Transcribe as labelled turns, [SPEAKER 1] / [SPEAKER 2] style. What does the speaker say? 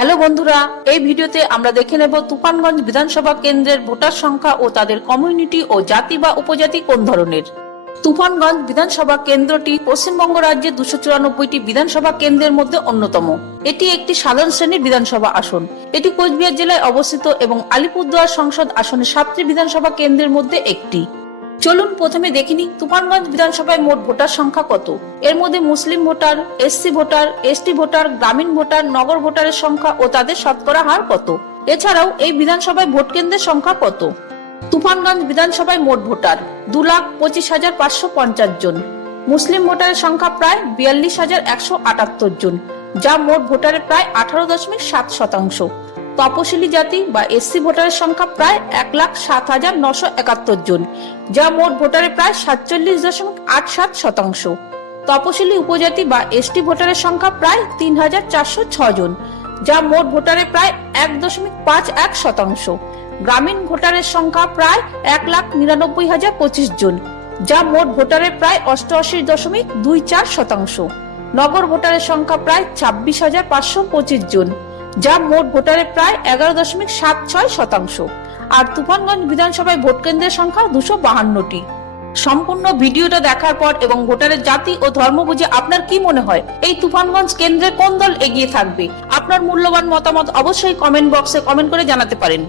[SPEAKER 1] Hello বন্ধুরা, এই ভিডিওতে আমরা দেখে নেব তুফানগঞ্জ বিধানসভা কেন্দ্রের ভোটার সংখ্যা ও তাদের কমিউনিটি ও জাতি বা উপজাতি কোন ধরনের? তুফানগঞ্জ বিধানসভা কেন্দ্রটি পশ্চিমবঙ্গ রাজ্যের দুশো চুরানব্বইটি বিধানসভা কেন্দ্রের মধ্যে অন্যতম। এটি একটি সাধারণ শ্রেণির বিধানসভা আসন। এটি কোচবিহার জেলায় অবস্থিত এবং আলিপুরদুয়ার সংসদ আসনে সাতটি বিধানসভা কেন্দ্রের মধ্যে একটি। চলুন প্রথমে দেখিনি তুফানগঞ্জ বিধানসভায় মোট ভোটার সংখ্যা কত? এর মধ্যে Muslim voter SC voter ST voter, গ্রামীণ ভোটার, নগর ভোটারের সংখ্যা ও তাদের শতকরা হার কত? এছাড়াও এই বিধানসভায় ভোট কেন্দ্রের সংখ্যা কত? তুফানগঞ্জ বিধানসভায় মোট ভোটার, দু লাখ পঁচিশ হাজার পাঁচশো পঞ্চাশ জন। মুসলিম ভোটারের সংখ্যা প্রায় বিয়াল্লিশ হাজার একশো আটাত্তর জন, যা মোট ভোটারের প্রায় আঠারো দশমিক সাত শতাংশ। তপশিলি জাতি বা এসসি ভোটারের সংখ্যা প্রায় এক লাখ সাত হাজার নশো একাত্তর জন, যা মোট ভোটারের প্রায় সাতচল্লিশ দশমিক আট সাত শতাংশ। তপশিলি উপজাতি বা এসটি ভোটারের সংখ্যা প্রায় তিন হাজার চারশো জন, যা মোট ভোটারের প্রায় এক দশমিক পাঁচ এক শতাংশ। গ্রামীণ ভোটারের সংখ্যা প্রায় এক লাখ নিরানব্বই হাজার পঁচিশ জন, যা মোট ভোটারের প্রায় অষ্টআশি দশমিক দুই চার শতাংশ। নগর ভোটারের সংখ্যা প্রায় ছাব্বিশ হাজার পাঁচশো পঁচিশ জন। যা মোট ভোটারের প্রায় এগারো দশমিক সাত ছয় শতাংশ। আর তুফানগঞ্জ বিধানসভায় ভোট কেন্দ্রের সংখ্যা দুশো বাহান্নটি। সম্পূর্ণ ভিডিওটা দেখার পর এবং ভোটারের জাতি ও ধর্ম বুঝে আপনার কি মনে হয়? এই তুফানগঞ্জ কেন্দ্রে কোন দল এগিয়ে থাকবে? আপনার মূল্যবান মতামত অবশ্যই কমেন্ট বক্সে কমেন্ট করে জানাতে পারেন।